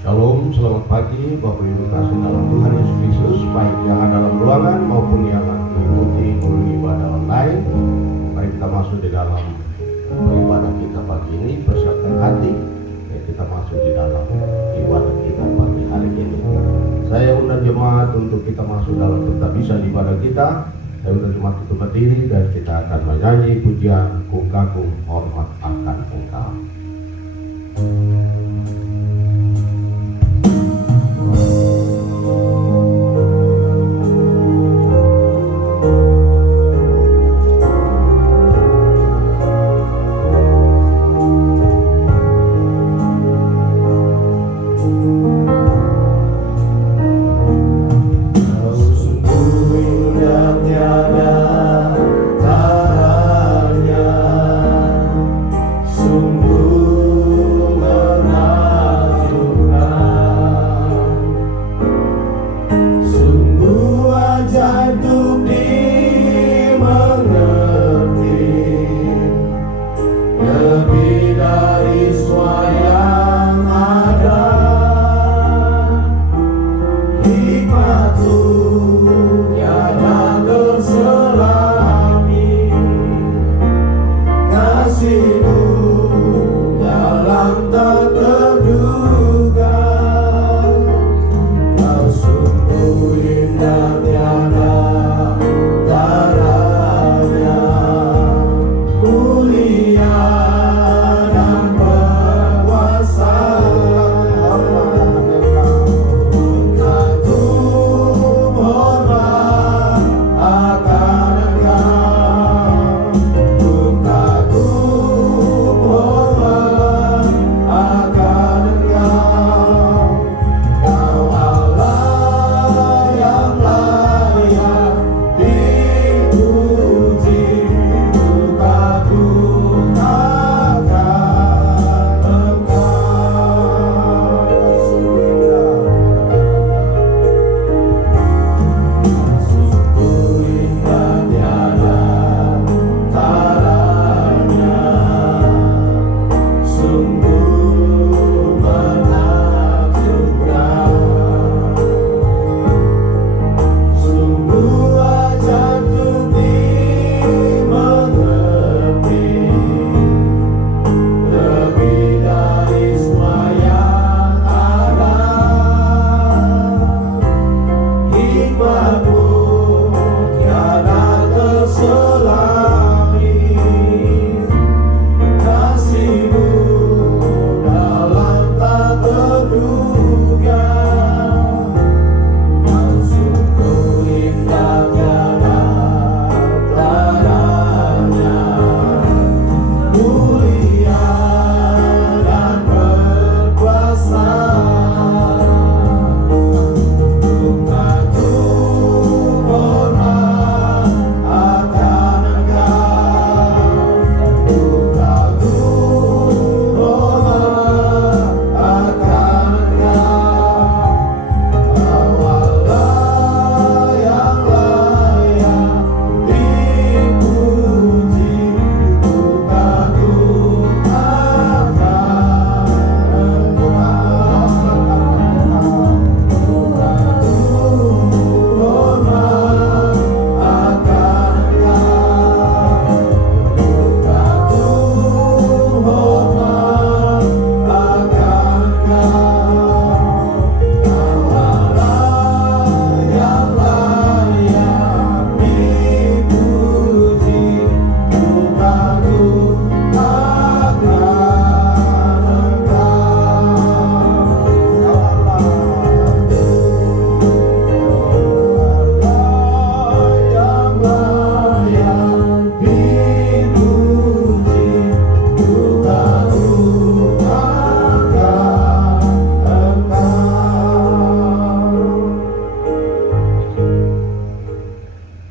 Shalom, selamat pagi Bapak Ibu kasih dalam Tuhan Yesus Kristus, baik yang ada dalam ruangan maupun yang mengikuti melalui ibadah online. Mari kita masuk di dalam ibadah kita pagi ini, persiapkan hati, kita masuk di dalam ibadah kita pagi hari ini. Saya undang jemaat untuk kita masuk dalam tetap bisa di ibadah kita. Saya undang jemaat itu berdiri dan kita akan menyanyi pujian Ku Kagum Hormat Akan Engkau.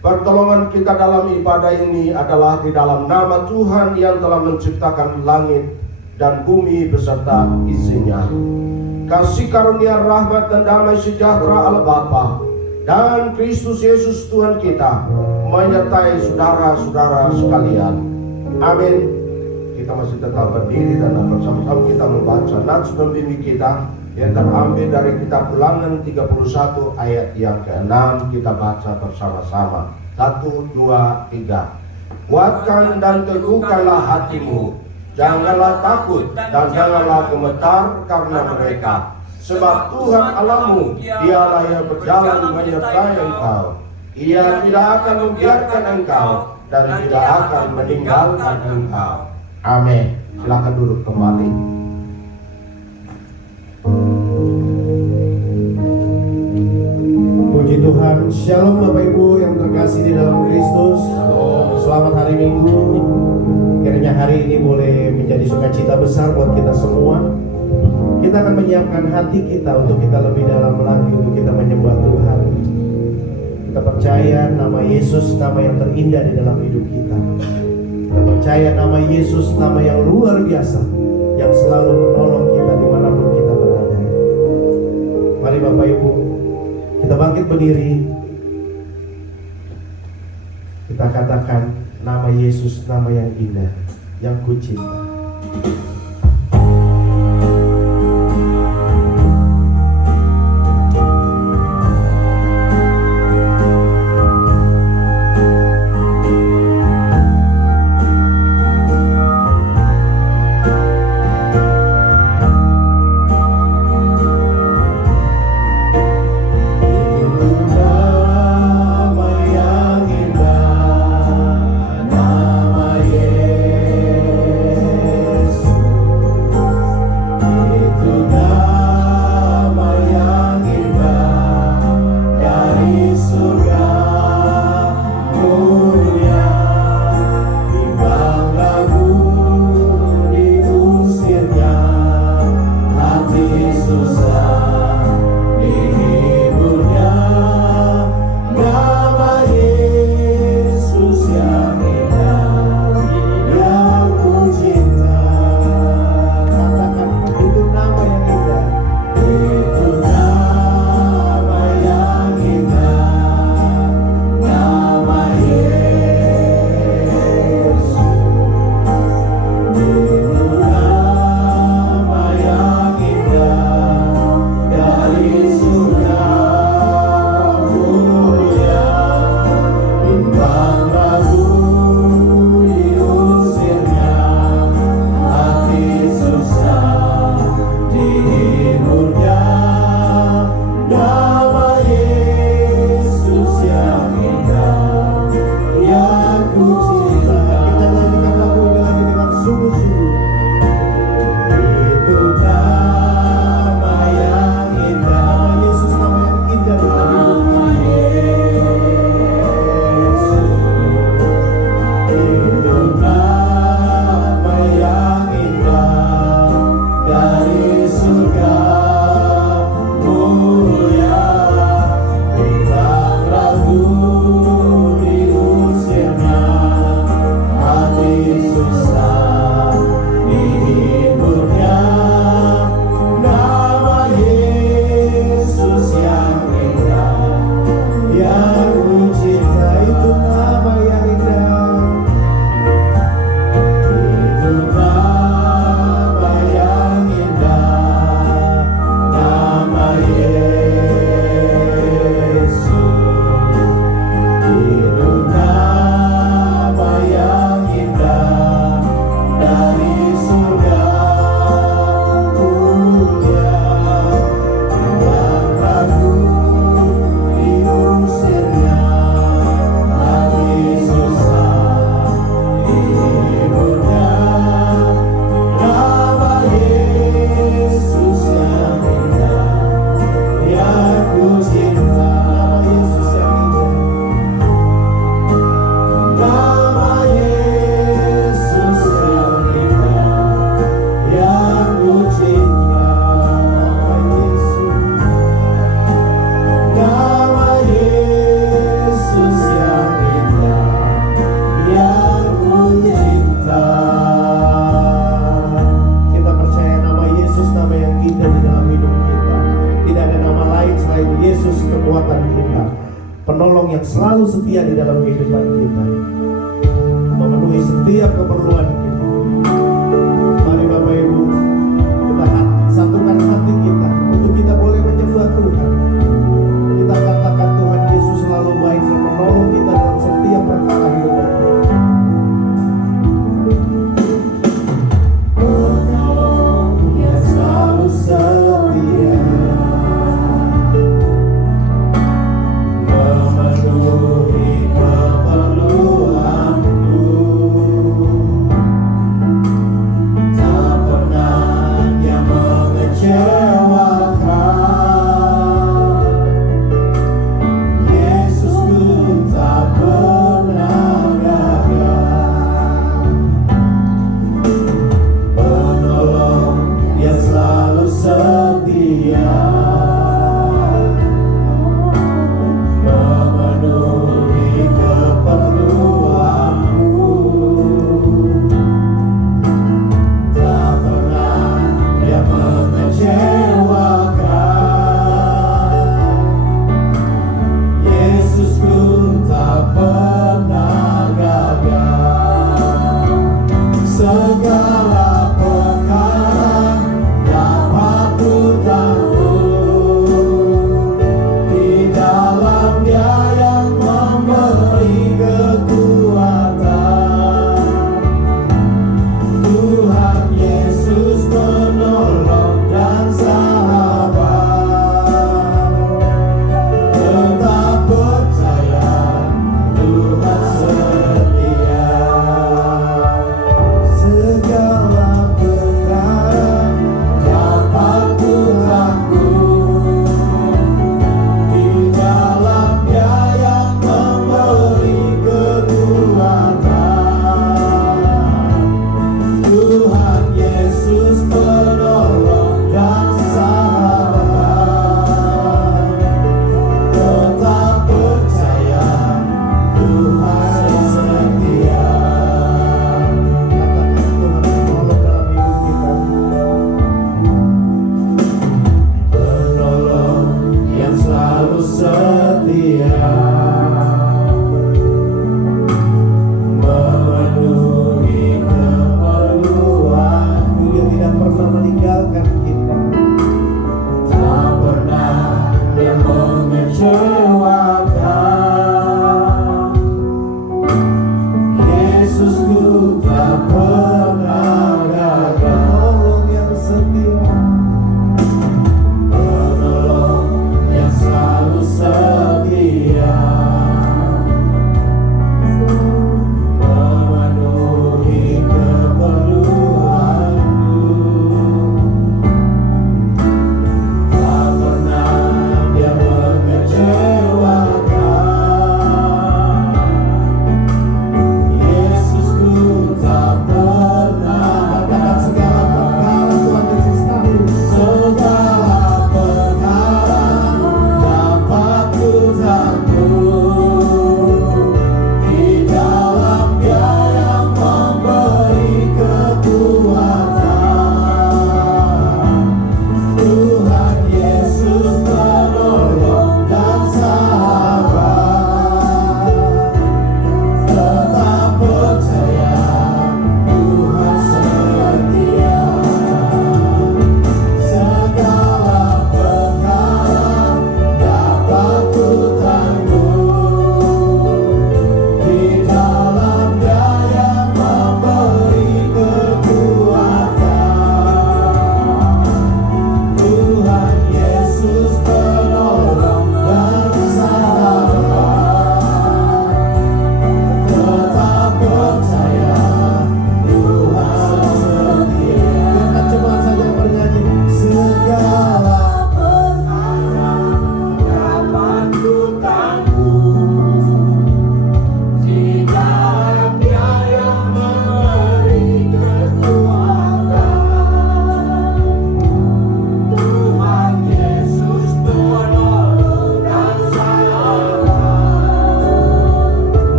Pertolongan kita dalam ibadah ini adalah di dalam nama Tuhan yang telah menciptakan langit dan bumi beserta isinya. Kasih karunia rahmat dan damai sejahtera Allah Bapa dan Kristus Yesus Tuhan kita menyertai saudara-saudara sekalian. Amin. kita masih tetap berdiri dan bersama-sama kita membaca nats pembimbing kita yang terambil dari kitab Ulangan 31 ayat yang ke-6. Kita baca bersama-sama. 1, 2, 3. Kuatkan dan teguhkanlah hatimu, janganlah takut dan janganlah gemetar karena mereka, sebab Tuhan Allahmu dialah yang berjalan menyertai engkau. Ia tidak akan membiarkan engkau dan tidak akan meninggalkan engkau. Amin. Silakan duduk kembali. Puji Tuhan. Shalom Bapak Ibu yang terkasih di dalam Kristus. Selamat hari Minggu. Kiranya hari ini boleh menjadi sukacita besar buat kita semua. Kita akan menyiapkan hati kita untuk kita lebih dalam lagi, untuk kita menyembah Tuhan. Kita percaya nama Yesus nama yang terindah di dalam hidup kita. Kita percaya nama Yesus nama yang luar biasa, yang selalu menolong kita dimanapun kita berada. Mari Bapak Ibu, kita bangkit berdiri. Kita katakan nama Yesus nama yang indah, yang kucinta. penolong yang selalu setia di dalam kehidupan kita, memenuhi setiap keperluan kita.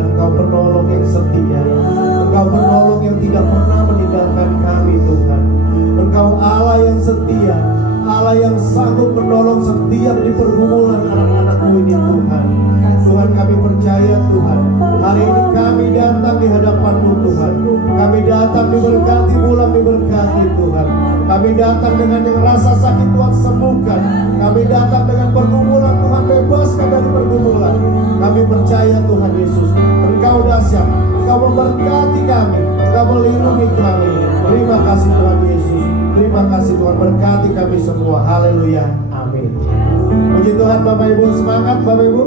Tuhan, Engkau penolong yang setia, Engkau penolong yang tidak pernah meninggalkan kami Tuhan. Engkau Allah yang setia, Allah yang sanggup menolong setiap di pergumulan anak-anak-Mu ini Tuhan. Tuhan, kami percaya Tuhan, hari ini kami datang di hadapan-Mu Tuhan. Kami datang diberkati, pulang diberkati Tuhan. Kami datang dengan yang rasa sakit Tuhan sembuhkan. Kami datang dengan pergumulan Tuhan, bebaskan dari pergumulan. Kami percaya Tuhan Yesus, Engkau dahsyat, Engkau memberkati kami, Engkau melindungi kami. Terima kasih Tuhan Yesus. Terima kasih Tuhan, berkati kami semua. Haleluya, amin. Puji Tuhan. Bapak Ibu, semangat Bapak Ibu,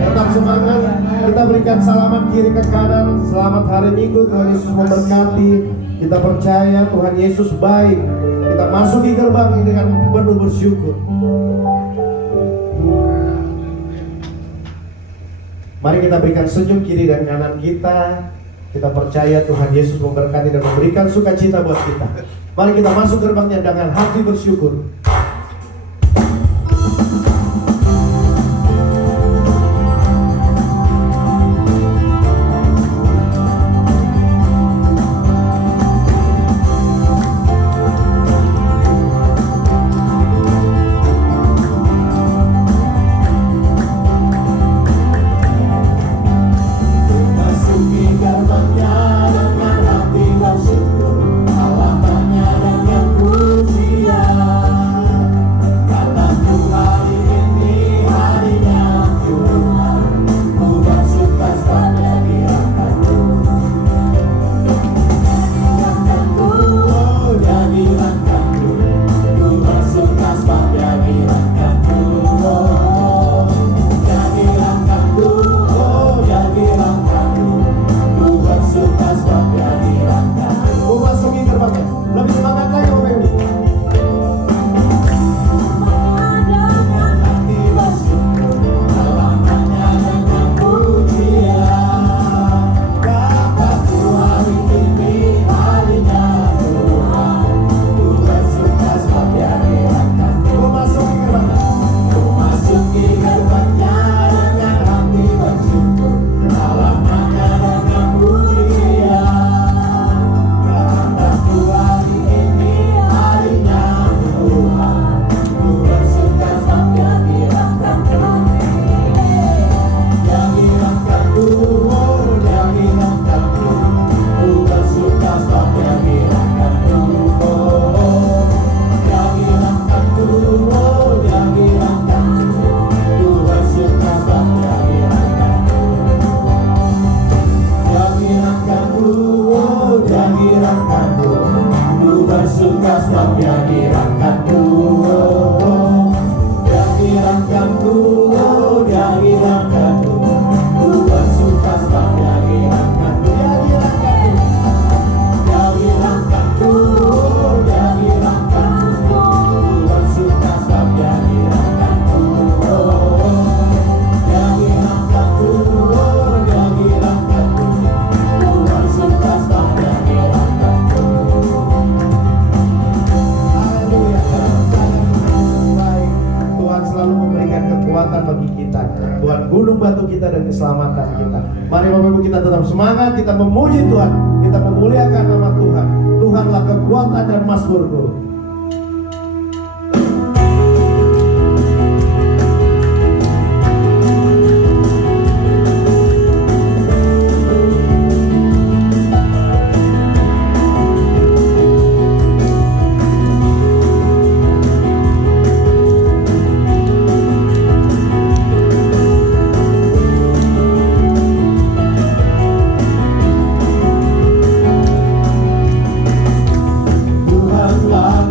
tetap semangat. Kita berikan salaman kiri ke kanan. Selamat hari Minggu, Tuhan Yesus memberkati. Kita percaya Tuhan Yesus baik. Kita masuki gerbang ini dengan penuh bersyukur. Mari kita berikan senyum kiri dan kanan kita. Kita percaya Tuhan Yesus memberkati dan memberikan sukacita buat kita. Mari kita masuk gerbangnya dengan hati bersyukur. Keselamatan kita. Mari Bapak Ibu kita tetap semangat, kita memuji Tuhan, kita memuliakan nama Tuhan. Tuhanlah kekuatan dan mazmurku. Tuhanlah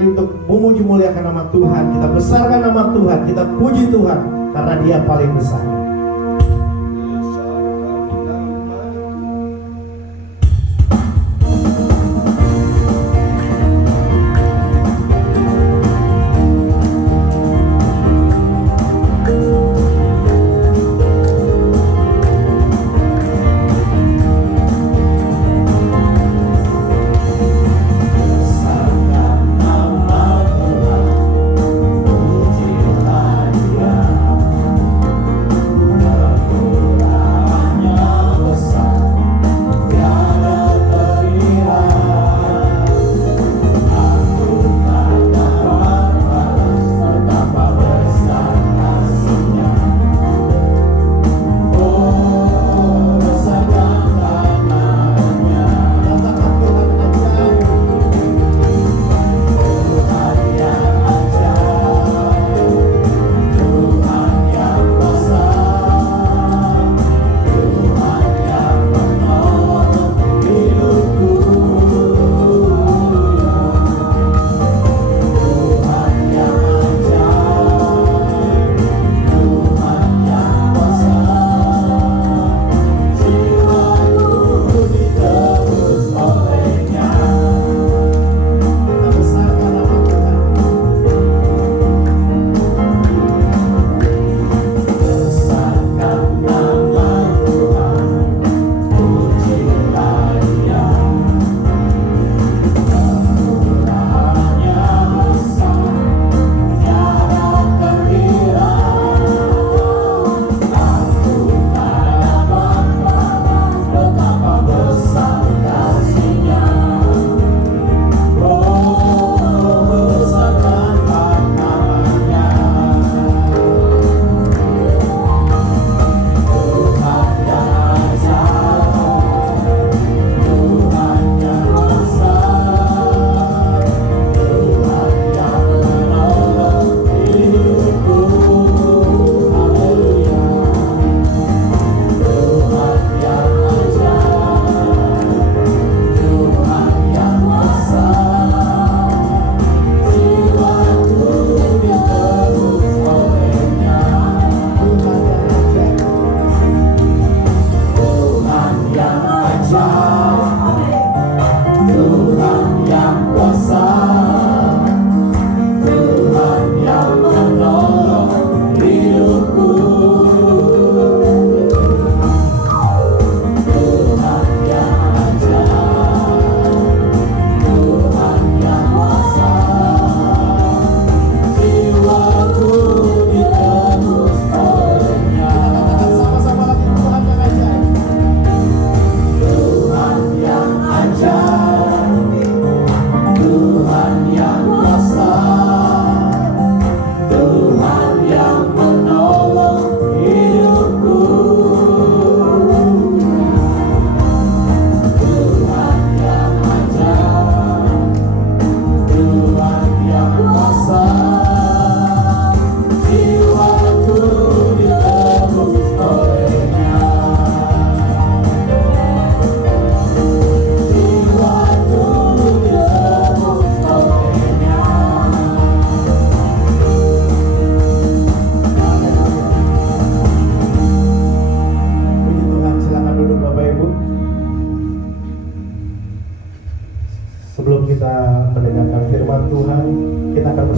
lagi untuk memuji muliakan nama Tuhan. Kita besarkan nama Tuhan, kita puji Tuhan karena Dia paling besar.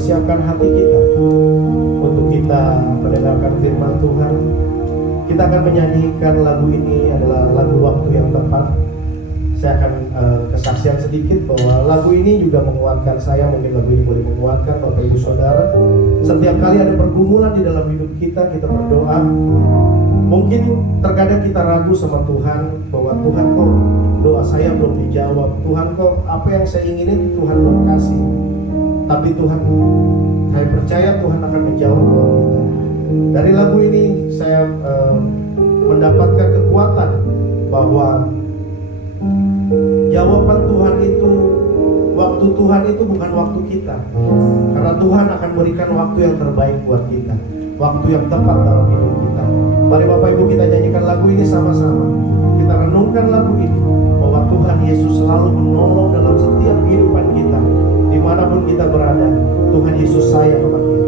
Persiapkan hati kita untuk kita mendengarkan firman Tuhan. Kita akan menyanyikan lagu ini adalah lagu waktu yang tepat. Saya akan kesaksian sedikit bahwa lagu ini juga menguatkan saya. Mungkin lagu ini boleh menguatkan Bapak Ibu Saudara. Setiap kali ada pergumulan di dalam hidup kita, kita berdoa. Mungkin terkadang kita ragu sama Tuhan bahwa Tuhan kok doa saya belum dijawab, Tuhan kok apa yang saya inginin Tuhan belum kasih. Tapi Tuhan, saya percaya Tuhan akan menjawab doa kita. Dari lagu ini saya mendapatkan kekuatan bahwa jawaban Tuhan itu, waktu Tuhan itu bukan waktu kita. Karena Tuhan akan berikan waktu yang terbaik buat kita, waktu yang tepat dalam hidup kita. Mari Bapak Ibu kita nyanyikan lagu ini sama-sama. Kita renungkan lagu ini bahwa Tuhan Yesus selalu menolong dalam setiap kehidupan kita. dimanapun kita berada, Tuhan Yesus sayang sama kita.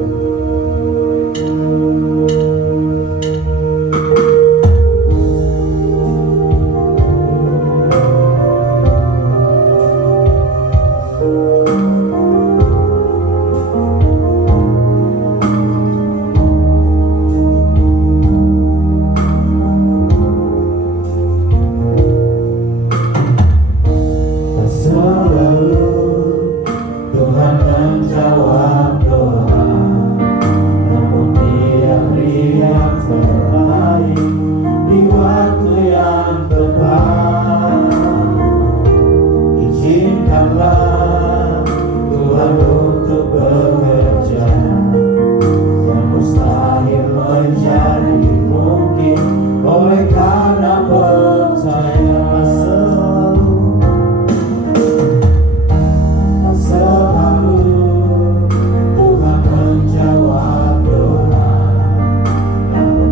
Tuhan menjawab doa, namun Dia beri yang terbaik di waktu yang tepat. Izinkanlah Tuhan untuk bekerja, yang mustahil menjadi mungkin oleh karena percaya. Tuhan menjawab doa, namun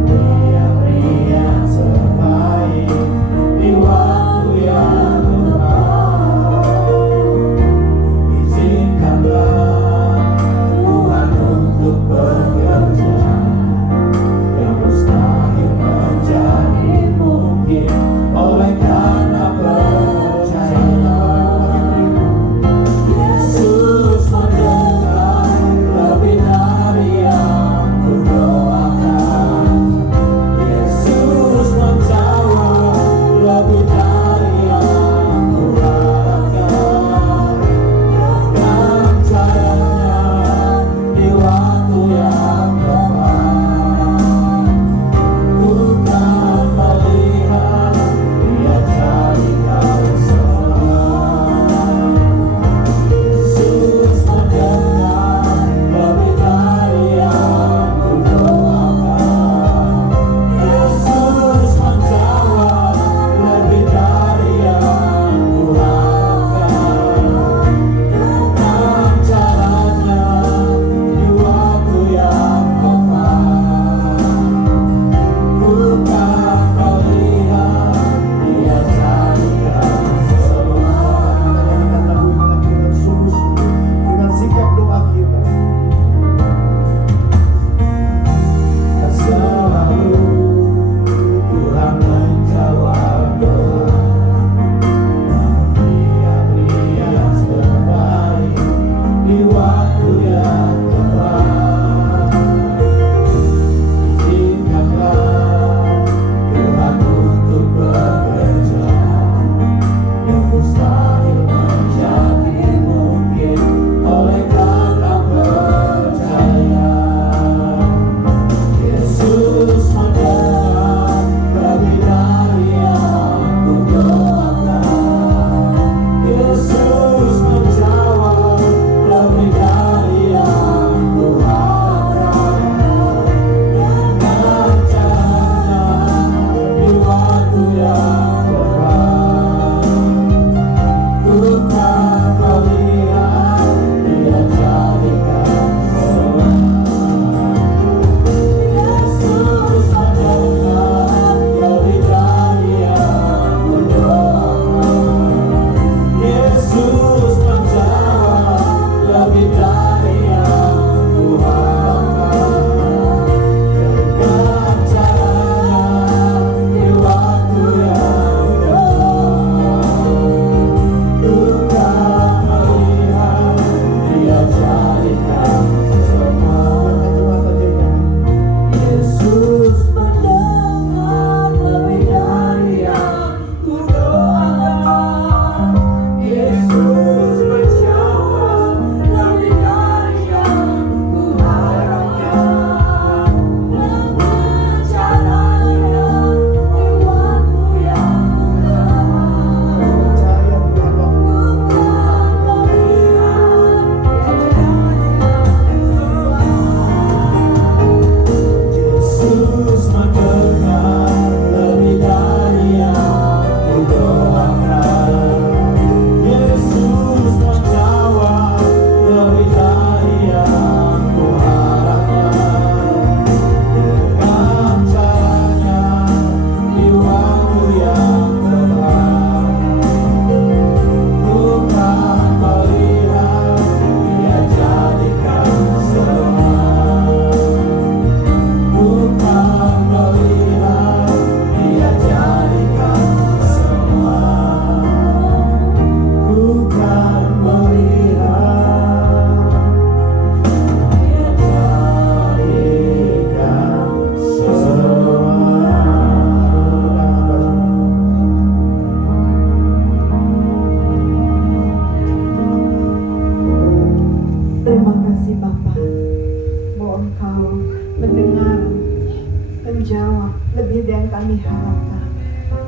menjawab lebih dari yang kami harapkan,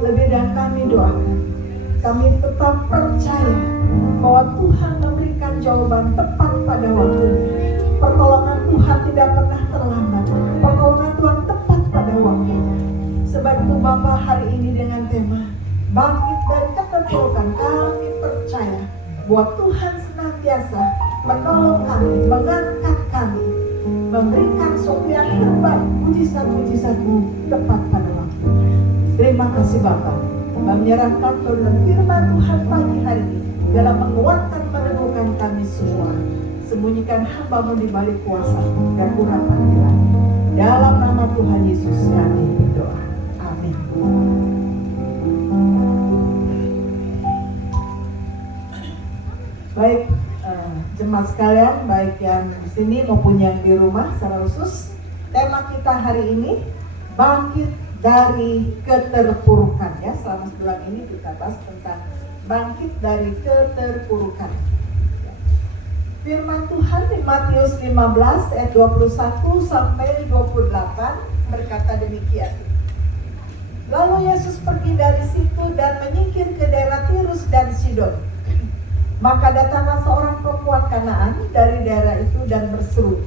lebih dari yang kami doakan. Kami tetap percaya bahwa Tuhan memberikan jawaban tepat pada waktunya. Pertolongan Tuhan tidak pernah terlambat. Pertolongan Tuhan tepat pada waktunya. Sebab itu Bapak hari ini dengan tema bangkit dari keterpurukan, kami percaya bahwa Tuhan senantiasa menolong kami, mengangkat kami, memberikan sesuatu yang terbaik, mujizat-mujizat-Mu tepat pada waktunya. Terima kasih Bapak, menyerahkan kebenaran firman Tuhan pagi hari ini dalam menguatkan, meneguhkan kami semua. Sembunyikan hamba-Mu di balik kuasa dan urapan ilahi. Dalam nama Tuhan Yesus kami berdoa. Amin. Baik, jemaat sekalian, baik yang di sini maupun yang di rumah secara khusus, tema kita hari ini bangkit dari keterpurukan. Ya, selama sebulan ini kita bahas tentang bangkit dari keterpurukan. Firman Tuhan di Matius 15 ayat 21 sampai 28 berkata demikian. Lalu Yesus pergi dari situ dan menyingkir ke daerah Tirus dan Sidon. Maka datanglah seorang perempuan Kanaan dari daerah itu dan berseru,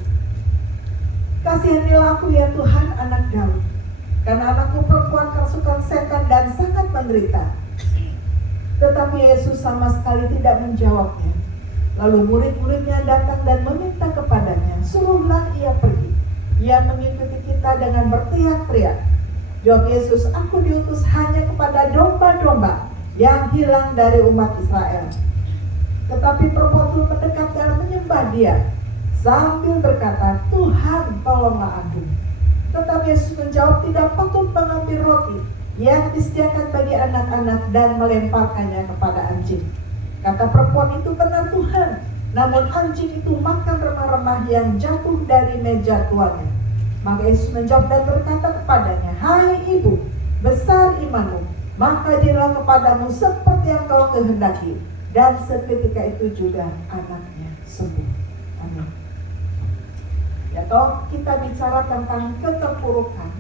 "Kasihanilah aku ya Tuhan, anak Daud, karena anakku perempuan kerasukan setan dan sangat menderita." Tetapi Yesus sama sekali tidak menjawabnya. Lalu murid-muridnya datang dan meminta kepadanya, "Suruhlah ia pergi. Ia mengikuti kita dengan berteriak-teriak." Jawab Yesus, "Aku diutus hanya kepada domba-domba yang hilang dari umat Israel." Tetapi perempuan itu mendekat dan menyembah Dia sambil berkata, "Tuhan, tolonglah aku." Tetapi Yesus menjawab, "Tidak patut mengambil roti yang disediakan bagi anak-anak dan melemparkannya kepada anjing." Kata perempuan itu, "Benar Tuhan, namun anjing itu makan remah-remah yang jatuh dari meja tuannya." Maka Yesus menjawab dan berkata kepadanya, "Hai ibu, besar imanmu, maka jadilah kepadamu seperti yang kau kehendaki." Dan seketika itu juga anaknya sembuh. Amin. Ya, kalau kita bicara tentang keterpurukan,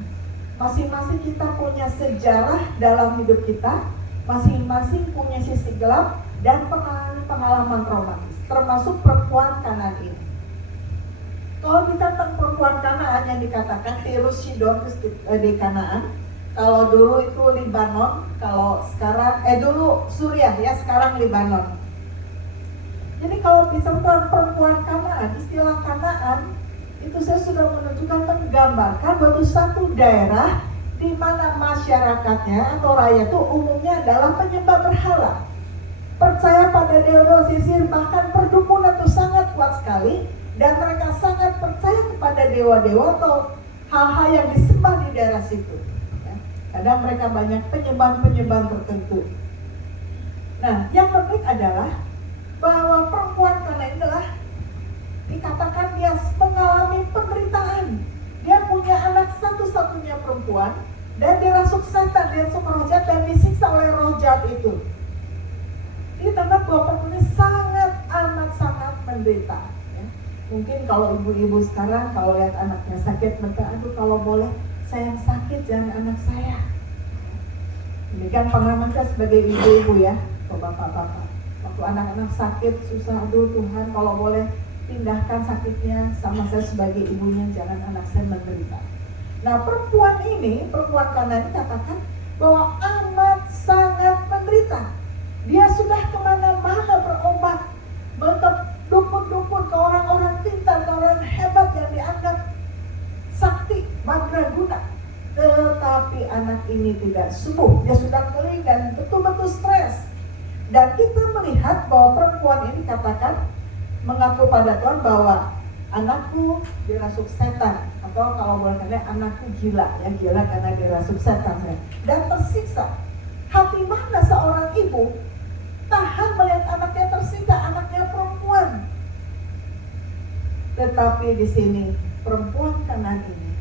masing-masing kita punya sejarah dalam hidup kita, masing-masing punya sisi gelap dan pengalaman traumatis, termasuk perempuan Kanaan ini. Kalau kita tentang perempuan Kanaan yang dikatakan Tirus Sidon di Kanaan, kalau dulu itu Libanon, kalau sekarang dulu Suriah ya, sekarang Libanon. Jadi kalau bisa tentang perempuan Kanaan, istilah Kanaan itu saya sudah menunjukkan, menggambarkan suatu satu daerah di mana masyarakatnya atau rakyat itu umumnya adalah penyembah berhala, percaya pada dewa sisir, bahkan perdukunan itu sangat kuat sekali, dan mereka sangat percaya kepada dewa-dewa atau hal-hal yang disembah di daerah situ. Kadang mereka banyak penyembahan-penyembahan tertentu. Nah, yang penting adalah bahwa perempuan Kanaan adalah dikatakan dia mengalami penderitaan. Dia punya anak satu-satunya perempuan dan dirasuk setan, dirasuk roh jahat dan disiksa oleh roh jahat itu. Ini tanda bahwa perempuan ini sangat menderita. Ya. Mungkin kalau ibu-ibu sekarang kalau lihat anaknya sakit, mereka, "Aduh kalau boleh saya yang sakit, jangan anak saya." Ini kan pengalaman saya sebagai ibu-ibu ya, atau bapak-bapak. Waktu anak-anak sakit, susah, "Aduh Tuhan kalau boleh pindahkan sakitnya sama saya sebagai ibunya, jangan anak saya menderita." Nah perempuan ini, perempuan Kanaan katakan bahwa amat sangat menderita. Dia sudah kemana-mana berobat, ke dukun-dukun, ke orang-orang pintar, ke orang hebat yang dianggap sakti, madraguna. Tetapi anak ini tidak sembuh. Dia sudah kering dan betul-betul stres. Dan kita melihat bahwa perempuan ini katakan, mengaku pada Tuhan bahwa anakku dirasuk setan, atau kalau boleh kata anakku gila, ya gila karena dirasuk setan dan tersiksa. Hati mana seorang ibu tahan melihat anaknya tersiksa, anaknya perempuan. Tetapi di sini perempuan Kanaan ini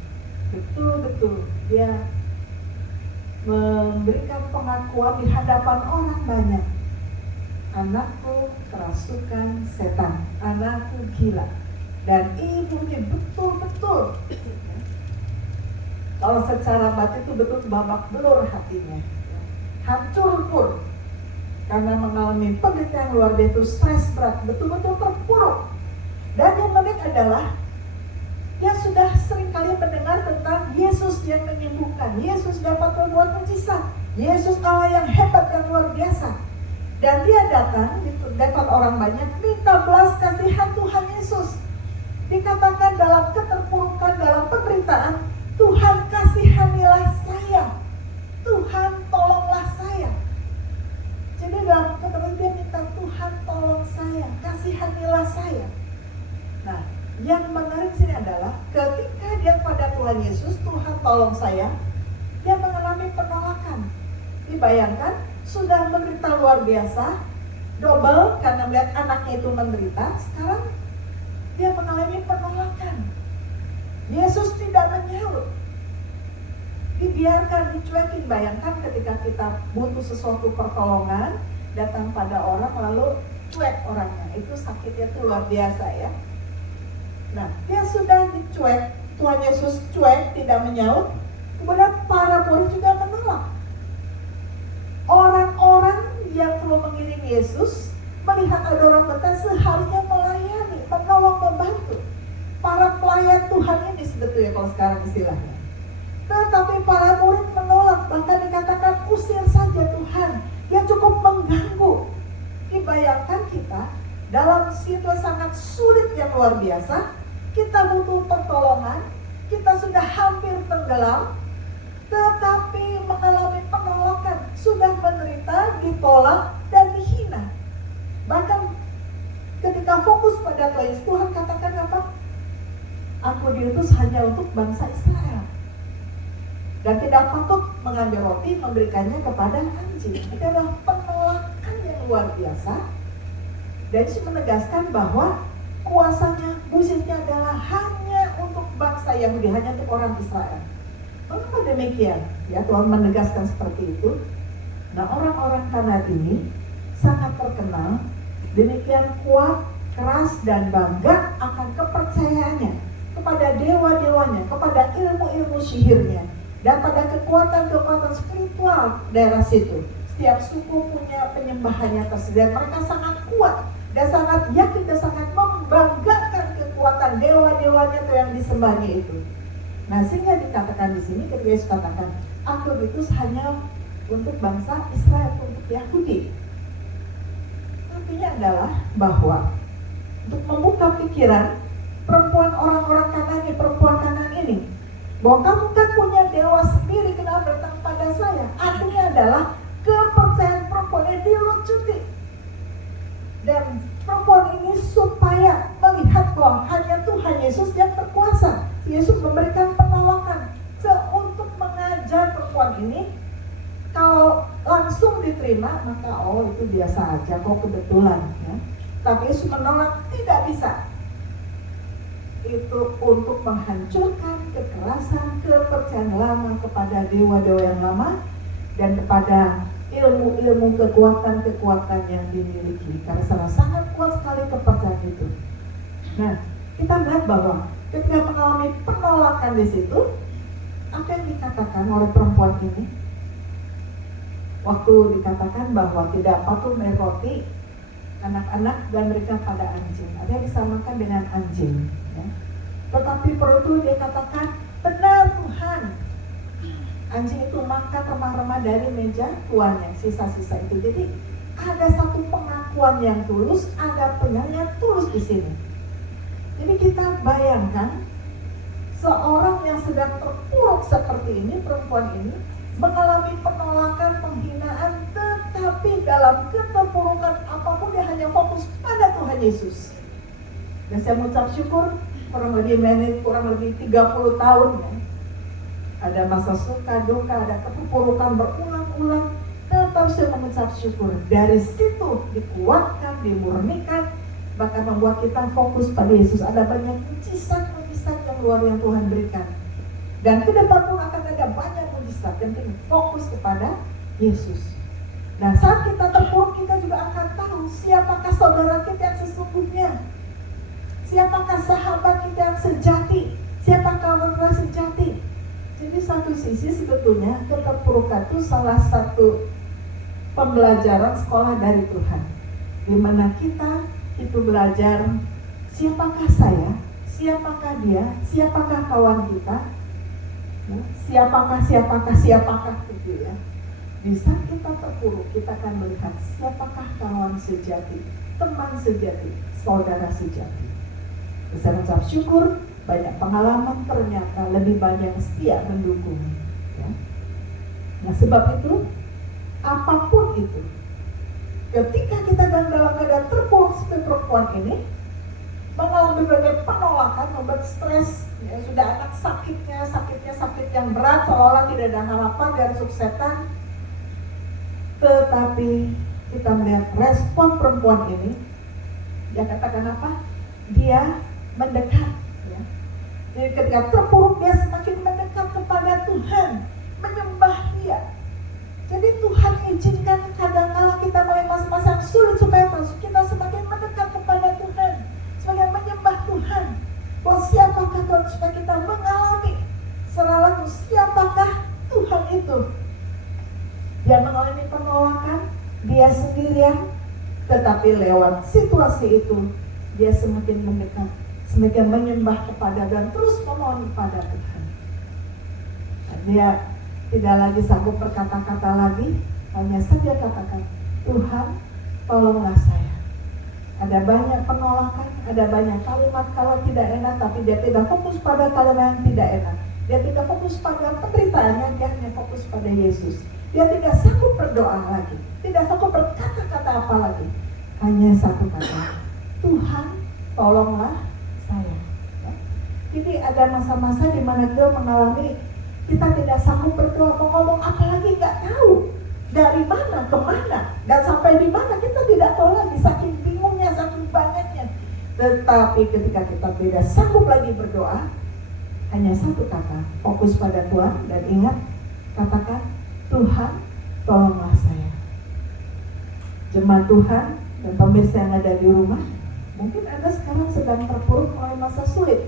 betul-betul dia memberikan pengakuan di hadapan orang banyak. Anakku kerasukan setan, anakku gila. Dan ibunya betul-betul Kalau secara batin itu betul babak belur hatinya, hancur pur, karena mengalami penderitaan luar biasa, itu stres berat, betul-betul terpuruk. Dan yang menarik adalah dia sudah seringkali mendengar tentang Yesus yang menyembuhkan, Yesus dapat membuat mujizat, Yesus Allah yang hebat dan luar biasa. Dan dia datang di depan orang banyak minta belas kasihan Tuhan Yesus. Dikatakan dalam keterpurukan, dalam penderitaan, Tuhan kasihanilah saya, Tuhan tolonglah saya. Jadi dalam keterpurukan dia minta Tuhan tolong saya, kasihanilah saya. Nah, yang menarik sini adalah ketika dia pada Tuhan Yesus, Tuhan tolong saya, dia mengalami penolakan. Dibayangkan sudah menderita luar biasa, double karena melihat anaknya itu menderita, sekarang dia mengalami penolakan. Yesus tidak menyaut, dibiarkan, dicuekin. Bayangkan ketika kita butuh sesuatu pertolongan, datang pada orang lalu cuek orangnya, itu sakitnya itu luar biasa ya. Nah, dia sudah dicuek, Tuhan Yesus cuek, tidak menyaut. Kemudian para murid juga menolak. Orang-orang yang perlu mengirim Yesus melihat ada orang betul seharusnya melayani, menolong, membantu. Para pelayan Tuhan ini sebetulnya kalau sekarang istilahnya. Tetapi para murid menolak, bahkan dikatakan usir saja Tuhan. Dia cukup mengganggu. Dibayangkan kita dalam situasi sangat sulit yang luar biasa, kita butuh pertolongan, kita sudah hampir tenggelam, tetapi mengalami penolakan, sudah menderita, ditolak, dan dihina. Bahkan ketika fokus pada Tuhan katakan apa? Aku diutus hanya untuk bangsa Israel, dan tidak patut mengambil roti memberikannya kepada anjing. Itu adalah penolakan yang luar biasa. Dan itu menegaskan bahwa kuasanya, mujizatnya adalah hanya untuk bangsa Yahudi, hanya untuk orang Israel. Mengapa demikian? Ya, Tuhan menegaskan seperti itu. Nah, orang-orang Kanaan ini sangat terkenal, demikian kuat, keras, dan bangga akan kepercayaannya kepada dewa-dewanya, kepada ilmu-ilmu sihirnya, dan pada kekuatan-kekuatan spiritual daerah situ. Setiap suku punya penyembahannya tersendiri. Mereka sangat kuat dan sangat yakin dan sangat membanggakan kekuatan dewa-dewanya itu yang disembahnya itu. Nah, sehingga dikatakan di sini ketika Yesus katakan, aku diutus hanya untuk bangsa Israel, untuk Yahudi. Artinya adalah bahwa untuk membuka pikiran perempuan orang-orang Kanaan ini, perempuan Kanaan ini, bahwa kamu kan punya dewa sendiri, kenapa datang pada saya? Artinya adalah kepercayaan perempuan ini dilucuti. Dan perempuan ini supaya melihat bahwa hanya Tuhan Yesus yang berkuasa. Yesus memberikan penolakan untuk mengajar perempuan ini. Kalau langsung diterima, maka itu biasa aja, kok kebetulan ya. Tapi Yesus menolak, tidak bisa. Itu untuk menghancurkan kekerasan, kepercayaan lama kepada dewa-dewa yang lama, dan kepada ilmu-ilmu kekuatan-kekuatan yang dimiliki. Karena sangat kuat sekali kepercayaan itu. Nah, kita melihat bahwa ketika mengalami penolakan di situ, apa yang dikatakan oleh perempuan ini? Waktu dikatakan bahwa tidak patut meroti anak-anak dan mereka pada anjing. Ada yang disamakan dengan anjing. Ya. Tetapi perlu itu dia katakan, benar Tuhan. Anjing itu makan remah-remah dari meja tuannya, sisa-sisa itu. Jadi ada satu pengakuan yang tulus, ada penyanyian tulus di sini. Jadi kita bayangkan seorang yang sedang terpuruk seperti ini, perempuan ini mengalami penolakan, penghinaan, tetapi dalam keterpurukan apapun dia hanya fokus pada Tuhan Yesus. Dan saya mengucap syukur kurang lebih 30 tahun ya. Ada masa suka, duka, ada keterpurukan berulang-ulang, tetap saya mengucap syukur. Dari situ dikuatkan, dimurnikan, bahkan membuat kita fokus pada Yesus. Ada banyak mujizat-mujizat yang luar yang Tuhan berikan. Dan ke depan pun akan ada banyak mujizat yang penting fokus kepada Yesus. Nah, saat kita terpuruk, kita juga akan tahu siapakah saudara kita yang sesungguhnya, siapakah sahabat kita yang sejati, siapakah orang sejati. Jadi satu sisi sebetulnya keterpurukan itu salah satu pembelajaran sekolah dari Tuhan, di mana kita itu belajar siapakah saya, siapakah dia, siapakah kawan kita, ya, siapakah gitu ya. Di saat kita terpuruk, kita akan melihat siapakah kawan sejati, teman sejati, saudara sejati. Saya mengucap syukur, banyak pengalaman ternyata lebih banyak setia mendukung. Ya. Nah sebab itu, apapun itu, ketika kita dalam keadaan terpuruk seperti perempuan ini, mengalami berbagai penolakan, membuat stres, ya, sudah anak sakit yang berat, seolah-olah tidak ada harapan dari suksesan. Tetapi kita melihat respon perempuan ini, dia katakan apa? Dia mendekat. Ya. Jadi ketika terpuruk dia semakin mendekat kepada Tuhan, menyembah Dia. Jadi Tuhan izinkan kadang-kala kita mulai masa-masa yang sulit supaya kita semakin mendekat kepada Tuhan, semakin menyembah Tuhan. Bahwa siapakah Tuhan, supaya kita mengalami secara langsung siapakah Tuhan itu. Dia mengalami penolakan, dia sendirian, tetapi lewat situasi itu dia semakin mendekat, semakin menyembah kepada dan terus memohon kepada Tuhan. Dan dia tidak lagi sanggup berkata-kata lagi, hanya saja katakan, Tuhan tolonglah saya. Ada banyak penolakan, ada banyak kalimat kalau tidak enak, tapi dia tidak fokus pada kalimat yang tidak enak. Dia tidak fokus pada penderitaannya, dia hanya fokus pada Yesus. Dia tidak sanggup berdoa lagi, tidak sanggup berkata-kata apa lagi. Hanya satu kata, Tuhan tolonglah saya. Ya. Jadi ada masa-masa di mana dia mengalami kita tidak sanggup berdoa, mau ngomong apa lagi nggak tahu, dari mana ke mana dan sampai di mana kita tidak tahu lagi, saking bingungnya, saking banyaknya. Tetapi ketika kita tidak sanggup lagi berdoa, hanya satu kata, fokus pada Tuhan dan ingat, katakan, Tuhan tolonglah saya. Jemaat Tuhan dan pemirsa yang ada di rumah, mungkin Anda sekarang sedang terpuruk oleh masa sulit.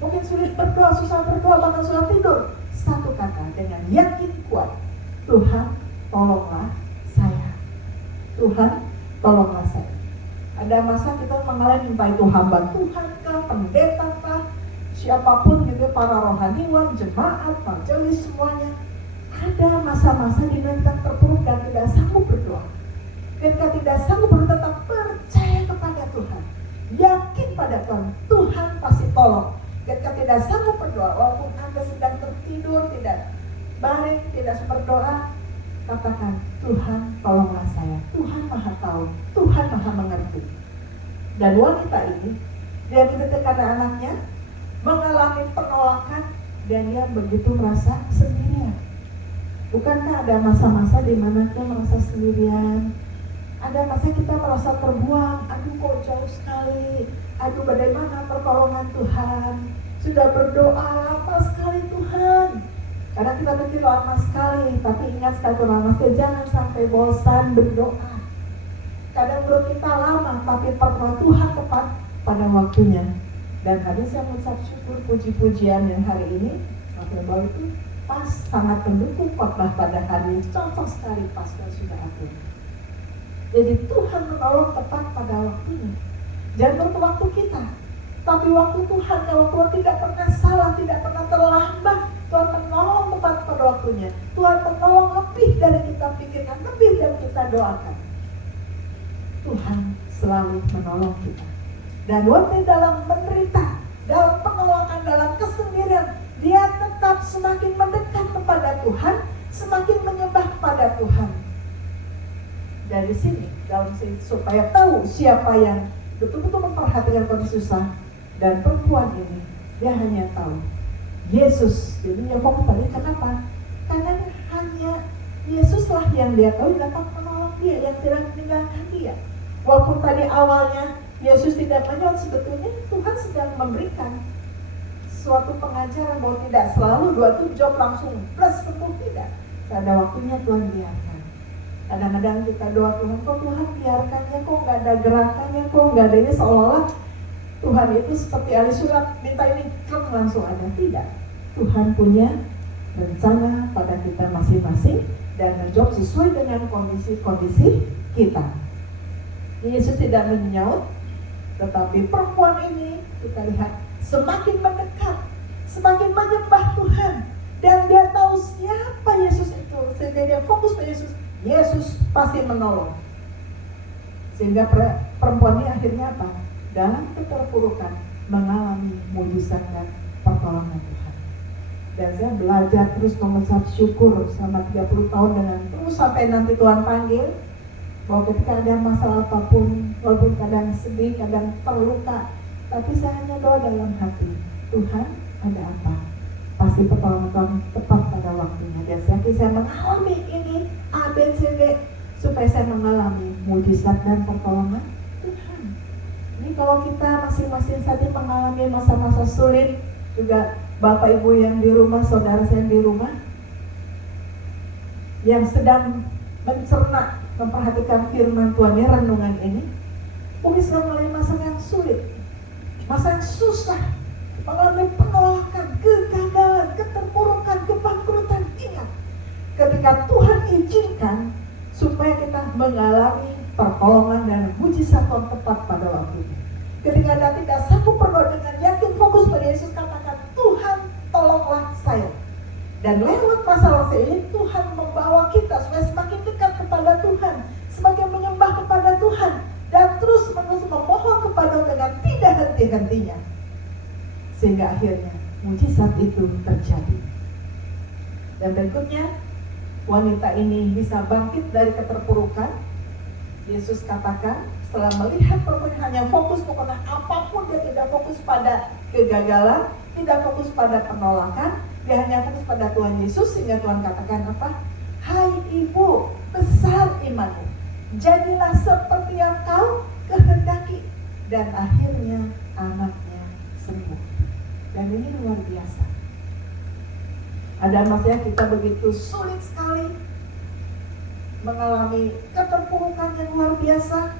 Mungkin sulit berdoa, susah berdoa, bahkan susah tidur. Satu kata dengan yakin kuat, Tuhan tolonglah saya. Tuhan tolonglah saya. Ada masa kita mengalami entah itu hamba Tuhan kah, pendeta kah, siapapun gitu, para rohaniwan, jemaat, majelis, semuanya. Ada masa-masa di mana kita terpuruk dan tidak sanggup berdoa. Ketika tidak sanggup berdoa, tetap percaya kepada Tuhan, yakin pada Tuhan, Tuhan pasti tolong. Ketika tidak sanggup berdoa, walaupun Anda sedang tertidur, tidak baring, tidak sempat berdoa, katakan, Tuhan tolonglah saya. Tuhan maha tahu, Tuhan maha mengerti. Dan wanita ini, dia begitu karena anaknya mengalami penolakan dan dia begitu merasa sendirian. Bukankah ada masa-masa di mana kita merasa sendirian? Ada masa kita merasa terbuang, aduh kok jauh sekali, aduh bagaimana pertolongan Tuhan, sudah berdoa lama sekali Tuhan. Kadang kita pikir lama sekali, tapi ingat sekali lama sekali, jangan sampai bosan berdoa. Kadang menurut kita lama, tapi pertolongan Tuhan tepat pada waktunya. Dan hari saya mengucap syukur puji-pujian yang hari ini, waktu bahwa itu pas sangat mendukung khotbah pada hari ini, cocok sekali pas sudah atur. Jadi Tuhan menolong tepat pada waktunya. Jangan menurut waktu kita, tapi waktu Tuhan. Kalau Tuhan tidak pernah salah, tidak pernah terlambat, Tuhan menolong tepat pada waktunya. Tuhan menolong lebih dari kita pikirkan, lebih dari kita doakan. Tuhan selalu menolong kita. Dan waktu dalam menderita, dalam penolakan, dalam kesendirian, dia tetap semakin mendekat kepada Tuhan, semakin menyembah kepada Tuhan. Dari sini, supaya tahu siapa yang betul-betul memperhatikan kondisi susah. Dan perempuan ini, dia hanya tahu Yesus. Jadi dia fokus tadi, kenapa? Karena hanya Yesuslah yang dia tahu dapat menolong dia, yang tidak meninggalkan dia. Walaupun tadi awalnya Yesus tidak menjawab, sebetulnya Tuhan sedang memberikan suatu pengajaran bahwa tidak selalu doa itu jawab langsung plus sembuh, tidak. Pada waktunya Tuhan biarkan. Kadang-kadang kita doa Tuhan, kok Tuhan biarkannya, kok nggak ada gerakannya, kok nggak ada ini, seolah-olah Tuhan itu seperti ahli sulap, minta ini langsung ada. Tidak. Tuhan punya rencana pada kita masing-masing dan menjawab sesuai dengan kondisi-kondisi kita. Yesus tidak menyaut, tetapi perempuan ini kita lihat semakin mendekat, semakin menyembah Tuhan, dan dia tahu siapa Yesus itu, sehingga dia fokus pada Yesus. Yesus pasti menolong. Sehingga perempuan ini akhirnya apa? Dalam keterpurukan mengalami mujizat dan pertolongan Tuhan. Dan saya belajar terus mengucap syukur selama 30 tahun dengan terus sampai nanti Tuhan panggil, bahwa ketika ada masalah apapun, walaupun kadang sedih, kadang terluka, tapi saya hanya doa dalam hati, Tuhan ada apa? Pasti pertolongan Tuhan tepat pada waktunya. Dan saya mengalami ini A, B, C, D, supaya saya mengalami mujizat dan pertolongan Tuhan. Ini kalau kita masing-masing saja mengalami masa-masa sulit, juga Bapak Ibu yang di rumah, saudara saya yang di rumah, yang sedang mencerna, memperhatikan firman Tuhan, ya, renungan ini, mungkin sedang mengalami masa yang sulit, masa yang susah, mengalami penolakan, kegagalan, keterpurukan, kebangkrutan. Ingat, ketika Tuhan izinkan supaya kita mengalami pertolongan dan mujizat Tuhan tepat pada waktunya. Ketika Anda tidak sanggup berdoa dengan yakin fokus pada Yesus, katakan, Tuhan tolonglah saya. Dan lewat masalah ini Tuhan membawa kita supaya semakin dekat kepada Tuhan, semakin menyembah kepada Tuhan, dan terus menerus memohon kepada dengan tidak henti-hentinya. Sehingga akhirnya mujizat itu terjadi. Dan berikutnya, wanita ini bisa bangkit dari keterpurukan. Yesus katakan, setelah melihat perempuan hanya fokus pokoknya apapun, dia tidak fokus pada kegagalan, tidak fokus pada penolakan, dia hanya fokus pada Tuhan Yesus. Sehingga Tuhan katakan apa? Hai ibu, besar imanmu, jadilah seperti yang kau kehendaki. Dan akhirnya anaknya sembuh. Dan ini luar biasa. Ada masanya kita begitu sulit sekali, mengalami keterpurukan yang luar biasa.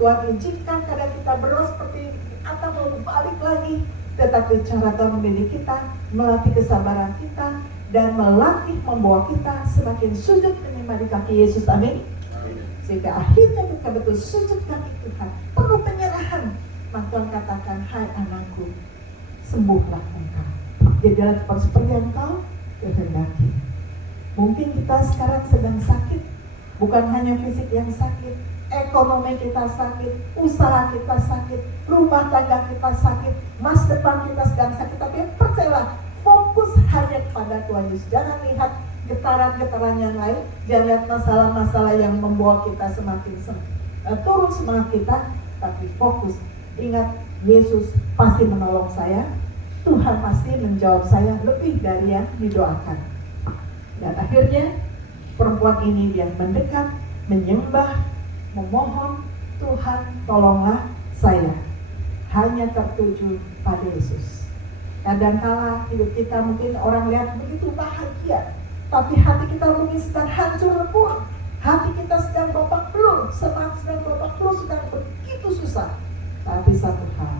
Tuhan izinkan kadang kita berdoa seperti atau mau balik lagi, tetapi cara Tuhan mendidik kita, melatih kesabaran kita, dan melatih membawa kita semakin sujud menyembah di kaki Yesus. Amin. Sehingga akhirnya kita betul sujud kaki Tuhan, penuh penyerahan. Maka Tuhan katakan, hai anakku, sembuhlah engkau. Jadilah seperti yang kau kehendaki. Mungkin kita sekarang sedang sakit, bukan hanya fisik yang sakit, ekonomi kita sakit, usaha kita sakit, rumah tangga kita sakit, masa depan kita sedang sakit. Tapi percayalah, fokus hanya kepada Tuhan Yesus. Jangan lihat getaran-getaran yang lain, jangan lihat masalah-masalah yang membawa kita semakin turun semangat kita, tapi fokus. Ingat, Yesus pasti menolong saya, Tuhan pasti menjawab saya lebih dari yang didoakan. Dan akhirnya perempuan ini dia mendekat, menyembah, memohon, Tuhan tolonglah saya. Hanya tertuju pada Yesus. Kadangkala hidup kita mungkin orang lihat begitu bahagia, tapi hati kita mungkin sedang hancur lebur. Hati kita sedang babak belur, semangat sedang babak belur, sedang begitu susah. Tapi satu hal,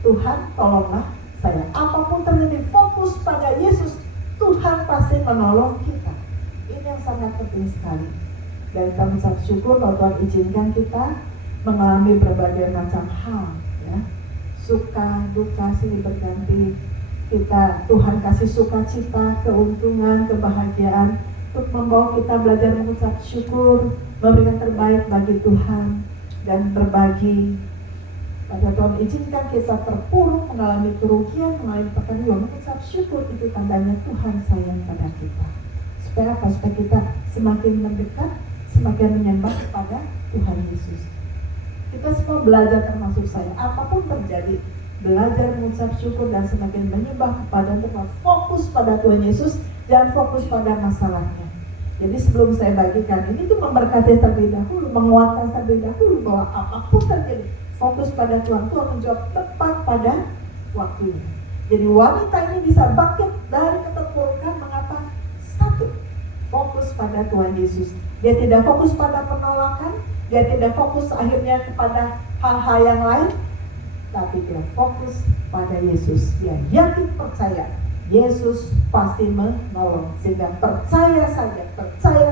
Tuhan tolonglah saya. Apapun terjadi, fokus pada Yesus, Tuhan pasti menolong kita. Ini yang sangat penting sekali. Dan kita mengucap syukur bahwa Tuhan izinkan kita mengalami berbagai macam hal, ya. Suka, duka, silih berganti. Tuhan kasih sukacita, keuntungan, kebahagiaan untuk membawa kita belajar mengucap syukur, memberikan terbaik bagi Tuhan, dan berbagi. Pada Tuhan izinkan kita terpuruk, mengalami kerugian, mengalami perkara, mengucap syukur, itu tandanya Tuhan sayang pada kita. Supaya apa? Supaya kita semakin mendekat, semakin menyembah kepada Tuhan Yesus. Kita semua belajar, termasuk saya, apapun terjadi, belajar mengucap syukur dan semakin menyembah kepada Tuhan, fokus pada Tuhan Yesus dan fokus pada masalahnya. Jadi sebelum saya bagikan ini tuh memberkati terlebih dahulu, menguatkan terlebih dahulu bahwa apapun terjadi, fokus pada Tuhan, Tuhan menjawab tepat pada waktunya. Jadi wanita ini bisa bangkit dari keterpurukan. Mengapa? Satu, fokus pada Tuhan Yesus. Dia tidak fokus pada penolakan, dia tidak fokus akhirnya kepada hal-hal yang lain, tapi dia fokus pada Yesus. Dia yakin, percaya Yesus pasti menolong. Sehingga percaya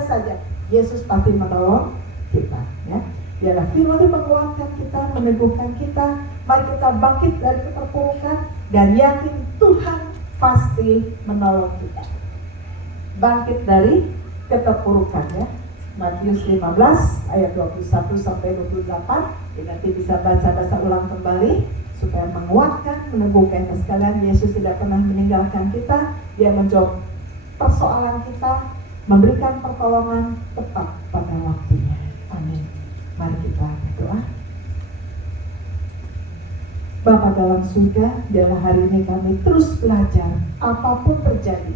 saja Yesus pasti menolong kita, ya. Biarlah firman itu menguatkan kita, meneguhkan kita. Mari kita bangkit dari keterpurukan dan yakin Tuhan pasti menolong kita. Bangkit dari keterpurukan, ya. Matius 15 ayat 21 sampai 28. Nanti bisa baca ulang kembali supaya menguatkan, meneguhkan sekalian. Yesus tidak pernah meninggalkan kita. Dia menjawab persoalan kita, memberikan pertolongan tepat pada waktunya. Amin. Mari kita berdoa. Bapa dalam surga, biarlah hari ini kami terus belajar. Apapun terjadi,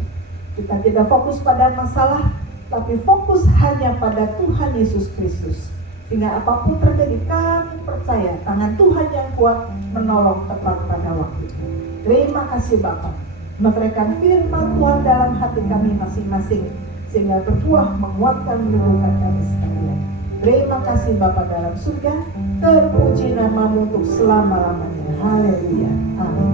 kita tidak fokus pada masalah, tapi fokus hanya pada Tuhan Yesus Kristus. Sehingga apapun terjadi, kami percaya tangan Tuhan yang kuat menolong tepat pada waktunya. Terima kasih Bapa. Memberikan firman Tuhan dalam hati kami masing-masing, sehingga berbuah menguatkan, meneguhkan kami sekalian. Terima kasih Bapa dalam surga. Terpuji nama-Mu untuk selama-lamanya. Haleluya. Amin.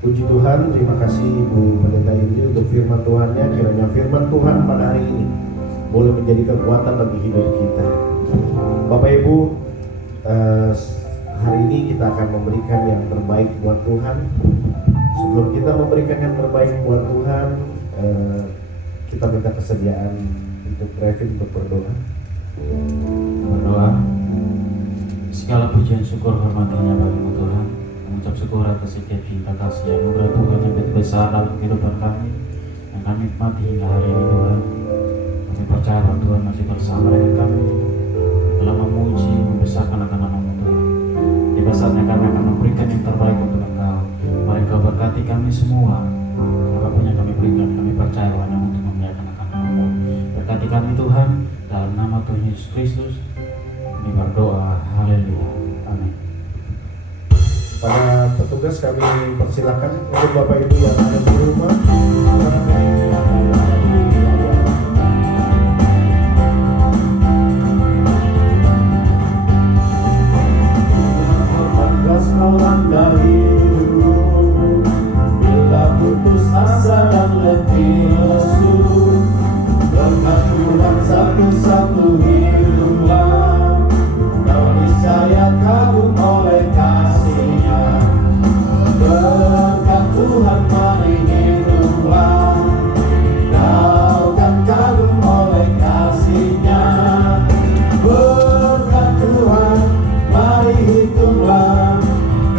Puji Tuhan, terima kasih Ibu Pendeta Indri untuk firman Tuhannya. Kiranya firman Tuhan pada hari ini boleh menjadi kekuatan bagi hidup kita. Bapak Ibu, hari ini kita akan memberikan yang terbaik buat Tuhan. Sebelum kita memberikan yang terbaik buat Tuhan, kita minta kesediaan untuk Revin untuk berdoa. Berdoa. Segala pujian syukur hormatnya bagi-Mu Tuhan. Mengucap syukur atas setiap cinta kasih anugerah Tuhan yang begitu besar dalam kehidupan kami, yang kami nikmati hingga hari ini Tuhan. Kami percaya bahwa Tuhan masih bersama dengan kami, telah memuji, membesarkan akan nama-Mu Tuhan. Tiba saatnya kami akan memberikan yang terbaik untuk Engkau. Mari Engkau berkati kami semua. Apapun yang kami berikan, kami percaya bahwa hanya untuk memuliakan akan nama-Mu. Berkati kami Tuhan, dalam nama Tuhan Yesus Kristus kami berdoa. Haleluya. Amin. Para petugas kami persilakan untuk Bapak Ibu yang ada di rumah. Melangkah hidupku, bila putus asa dan letih lesu, berkat Tuhan satu-satu hiduplah. Kau niscaya kagum oleh kasih-Nya. Berkat Tuhan mari hiduplah. Kau kan kagum oleh kasih-Nya. Berkat Tuhan mari hitunglah.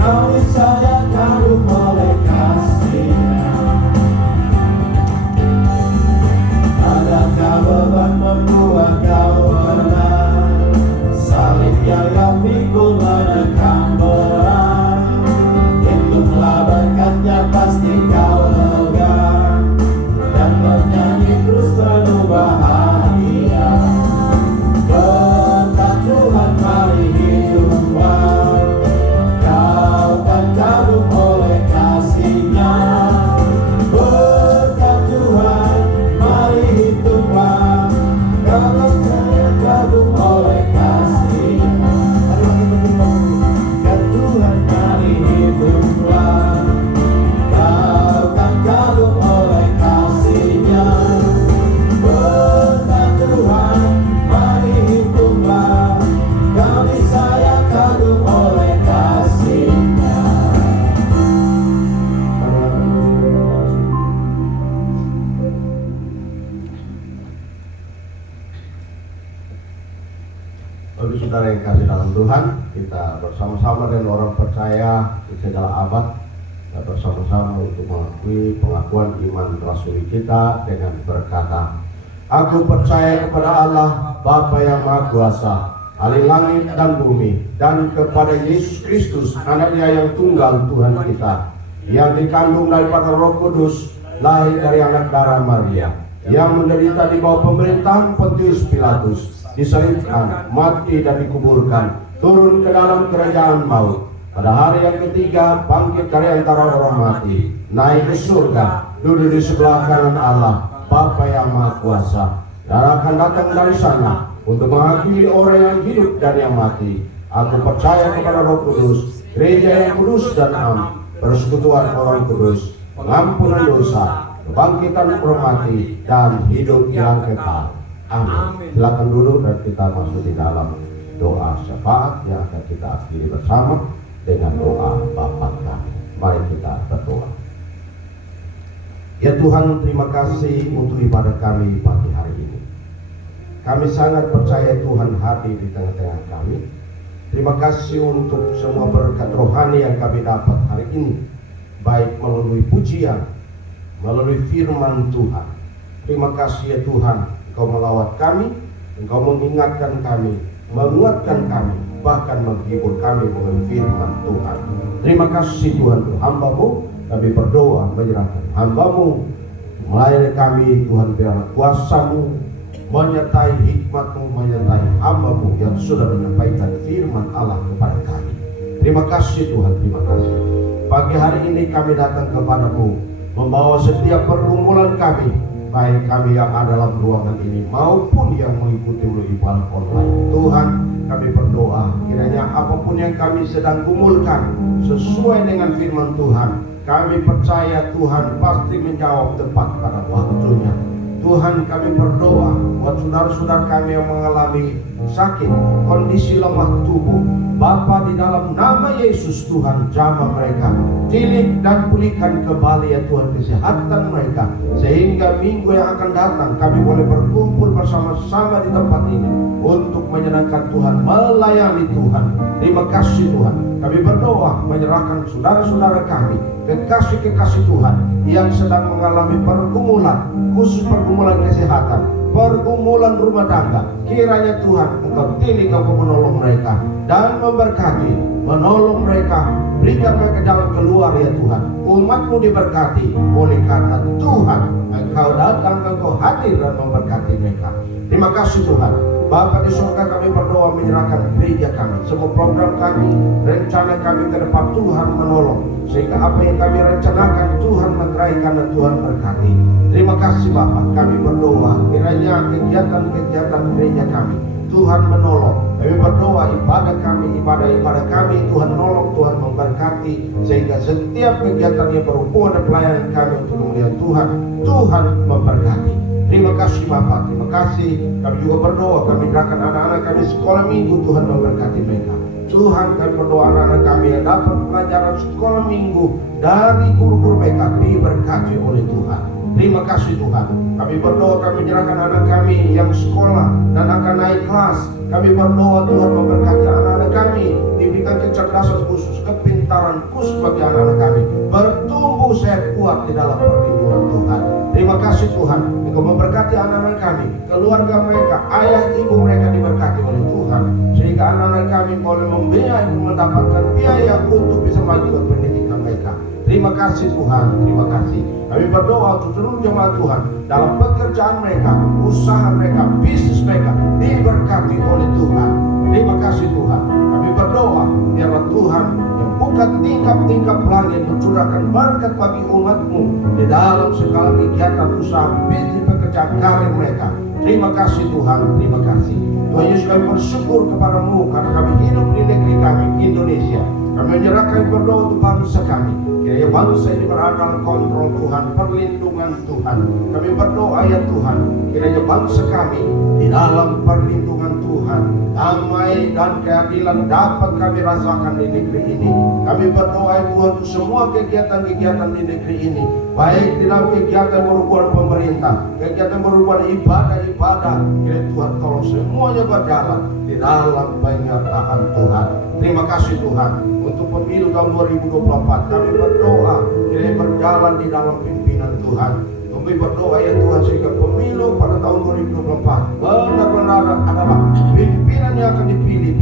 Kau niscaya kagum oleh kasih-Nya. Adakah beban membuat kau berat? Salibnya yang pikul menekan berat. Hitunglah berkatnya pasti kau lega, dan bernyanyi terus penuh bahagia. Berkat Tuhan mari hiduplah. Kau kan kagum oleh kasih-Nya. Berkat Tuhan mari hitunglah. Kau niscaya kagum oleh kasih-Nya. Berkat Tuhan mari hitunglah. Kau kan kagum oleh kasih-Nya. Berkat Tuhan mari hitunglah. Kau niscaya kagum oleh kasih-Nya. Bagi saudara yang kasih dalam Tuhan, kita bersama-sama dengan orang percaya di segala abad, kita bersama-sama untuk mengakui pengakuan iman rasuli kita dengan berkata, Aku percaya kepada Allah Bapa yang Maha Kuasa, ahli langit dan bumi, dan kepada Yesus Kristus, Anak-Nya yang tunggal Tuhan kita, yang dikandung daripada Roh Kudus, lahir dari anak darah Maria, yang menderita di bawah pemerintahan Pontius Pilatus, disalibkan, mati dan dikuburkan, turun ke dalam kerajaan maut. Pada hari yang ketiga bangkit dari antara orang mati, naik ke surga, duduk di sebelah kanan Allah Bapa yang Maha Kuasa, dan akan datang dari sana untuk menghakimi orang yang hidup dan yang mati. Aku percaya kepada Roh Kudus, gereja yang kudus dan am, persekutuan orang kudus, pengampunan dosa, kebangkitan orang mati, dan hidup yang kekal. Amin. Silakan duduk dan kita masuk di dalam doa syafaat yang akan kita akhiri bersama dengan doa Bapa kami. Mari kita berdoa. Ya Tuhan, terima kasih untuk ibadah kami pagi hari ini. Kami sangat percaya Tuhan hadir di tengah-tengah kami. Terima kasih untuk semua berkat rohani yang kami dapat hari ini, baik melalui pujian, melalui firman Tuhan. Terima kasih ya Tuhan, Engkau melawat kami, Engkau mengingatkan kami, menguatkan kami, bahkan menghibur kami melalui firman Tuhan. Terima kasih Tuhan untuk hamba-Mu. Kami berdoa menyerahkan hamba-Mu, melayani kami Tuhan, biarlah kuasa-Mu menyertai hikmat-Mu, menyertai hamba-Mu yang sudah menyampaikan firman Allah kepada kami. Terima kasih Tuhan, terima kasih. Pagi hari ini kami datang kepada-Mu, membawa setiap pergumulan kami, baik kami yang ada dalam ruangan ini maupun yang mengikuti melalui ibadah online. Tuhan, kami berdoa kiranya apapun yang kami sedang gumulkan sesuai dengan firman Tuhan, kami percaya Tuhan pasti menjawab tepat pada waktunya. Tuhan, kami berdoa buat saudara-saudara kami yang mengalami sakit, kondisi lemah tubuh. Bapa, di dalam nama Yesus Tuhan, jamah mereka, tilik dan pulihkan kembali ya Tuhan kesehatan mereka, sehingga minggu yang akan datang kami boleh berkumpul bersama-sama di tempat ini untuk menyenangkan Tuhan, melayani Tuhan. Terima kasih Tuhan. Kami berdoa menyerahkan saudara-saudara kami, kekasih-kekasih Tuhan yang sedang mengalami pergumulan, khusus pergumulan kesehatan, pergumulan rumah tangga. Kiranya Tuhan Engkau tilik, Engkau menolong mereka dan memberkati, menolong mereka, berikan mereka jalan keluar ya Tuhan. Umat-Mu diberkati oleh karena Tuhan Engkau datang, Engkau hadir dan memberkati mereka. Terima kasih Tuhan. Bapa di surga, kami berdoa menyerahkan gereja kami, semua program kami, rencana kami ke depan, Tuhan menolong, sehingga apa yang kami rencanakan Tuhan meteraikan dan Tuhan berkati. Terima kasih Bapa. Kami berdoa kiranya kegiatan-kegiatan gereja kami Tuhan menolong. Kami berdoa ibadah kami Tuhan menolong, Tuhan memberkati, sehingga setiap kegiatan yang berhubungan dengan pelayanan kami untuk kemuliaan Tuhan, Tuhan memberkati. Terima kasih Bapak, terima kasih. Kami juga berdoa, kami serahkan anak-anak kami sekolah minggu, Tuhan memberkati mereka. Tuhan, kami berdoa anak-anak kami yang dapat pelajaran sekolah minggu dari guru-guru mereka diberkati oleh Tuhan. Terima kasih Tuhan. Kami berdoa, kami menyerahkan anak kami yang sekolah dan akan naik kelas. Kami berdoa Tuhan memberkati anak-anak kami, diberikan kecerdasan khusus, kepintaran khusus bagi anak-anak kami, bertumbuh sehat kuat di dalam perlindungan Tuhan. Terima kasih Tuhan. Engkau memberkati anak-anak kami, keluarga mereka, ayah ibu mereka diberkati oleh Tuhan, sehingga anak-anak kami boleh membiayai, mendapatkan biaya untuk bisa melanjutkan pendidikan mereka. Terima kasih Tuhan, terima kasih. Kami berdoa untuk seluruh jemaat Tuhan dalam pekerjaan mereka, usaha mereka, bisnis mereka diberkati oleh Tuhan. Terima kasih Tuhan. Kami berdoa biarlah Tuhan yang buka tingkap-tingkap langit mencurahkan berkat bagi umat-Mu di dalam segala kegiatan usaha, bisnis, pekerjaan karir mereka. Terima kasih Tuhan, terima kasih. Tuhan Yesus, kami bersyukur kepada-Mu karena kami hidup di negeri kami, Indonesia. Kami menyerahkan berdoa untuk bangsa kami. Kiranya bangsa ini berada dalam kontrol Tuhan, perlindungan Tuhan. Kami berdoa ya Tuhan, kiranya bangsa kami di dalam perlindungan Tuhan, damai dan keadilan dapat kami rasakan di negeri ini. Kami berdoa ya Tuhan untuk semua kegiatan-kegiatan di negeri ini, baik di dalam kegiatan berhubungan pemerintah, kegiatan berhubungan ibadah-ibadah. Kiranya Tuhan tolong semuanya berjalan di dalam penyertaan Tuhan. Terima kasih Tuhan untuk pemilu tahun 2024. Kami berdoa kiranya berjalan di dalam pimpinan Tuhan. Kami berdoa ya Tuhan sehingga pemilu pada tahun 2024 benar-benar adalah pimpinan yang akan dipilih,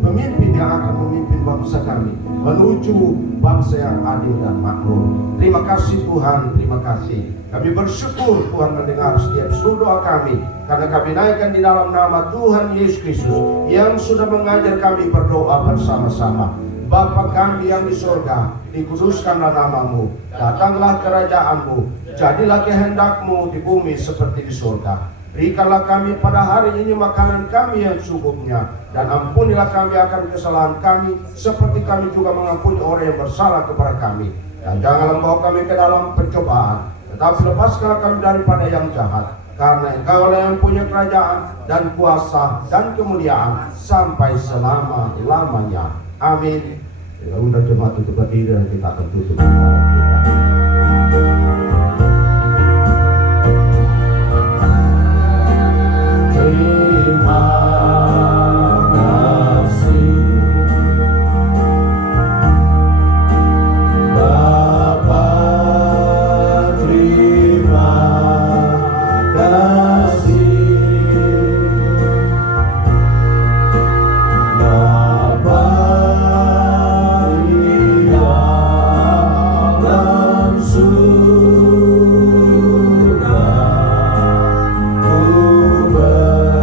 pemimpin yang akan memimpin bangsa kami menuju bangsa yang adil dan makmur. Terima kasih Tuhan, terima kasih. Kami bersyukur Tuhan mendengar setiap seluruh doa kami, karena kami naikkan di dalam nama Tuhan Yesus Kristus yang sudah mengajar kami berdoa bersama-sama. Bapa kami yang di surga, dikuduskanlah namamu, datanglah kerajaanmu, jadilah kehendakmu di bumi seperti di surga. Berikanlah kami pada hari ini makanan kami yang secukupnya, dan ampunilah kami akan kesalahan kami, seperti kami juga mengampuni orang yang bersalah kepada kami. Dan janganlah membawa kami ke dalam pencobaan, tetapi lepaskanlah kami daripada yang jahat. Karena Engkau yang punya kerajaan dan kuasa dan kemuliaan sampai selama-lamanya. Amin. Kita undang jemaat untuk berdiri dan kita akan tutup ibadah kita. Terima kasih Bapa, terima kasih Bapa di dalam surga, ku berterima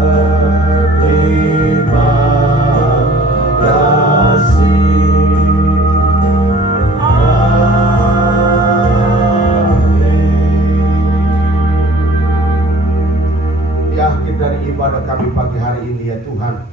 kasih. Di akhir dari ibadah kami pagi hari ini ya Tuhan,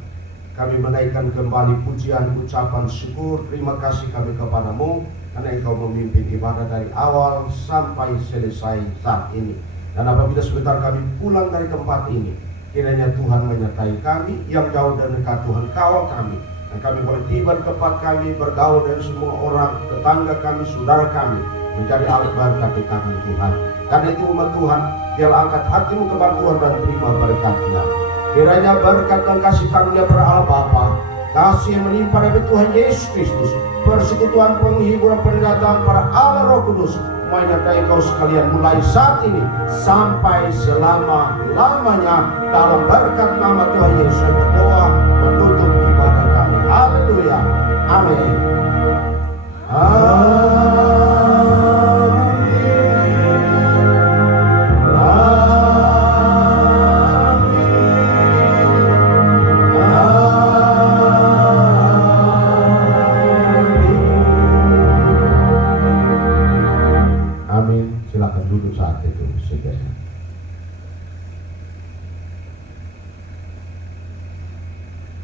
kami menaikkan kembali pujian, ucapan syukur, terima kasih kami kepadamu karena Engkau memimpin ibadah dari awal sampai selesai saat ini. Dan apabila sebentar kami pulang dari tempat ini, kiranya Tuhan menyertai kami, yang jauh dan dekat Tuhan kawal kami, dan kami boleh tiba di tempat kami, bergaul dengan semua orang, tetangga kami, saudara kami, menjadi alat berkat di tangan Tuhan. Karena itu umat Tuhan, biarlah angkat hatimu kepada Tuhan dan terima berkat-Nya. Kiranya berkat dan kasih karunia Allah Bapa, kasih yang melimpah dari Tuhan Yesus Kristus, persekutuan, penghiburan, pendataan para Allah Roh Kudus, menyertai kau sekalian mulai saat ini sampai selama-lamanya. Dalam berkat nama Tuhan Yesus berdoa menutup ibadah kami. Haleluya. Amin. Amin. Silakan duduk saat itu, saudara.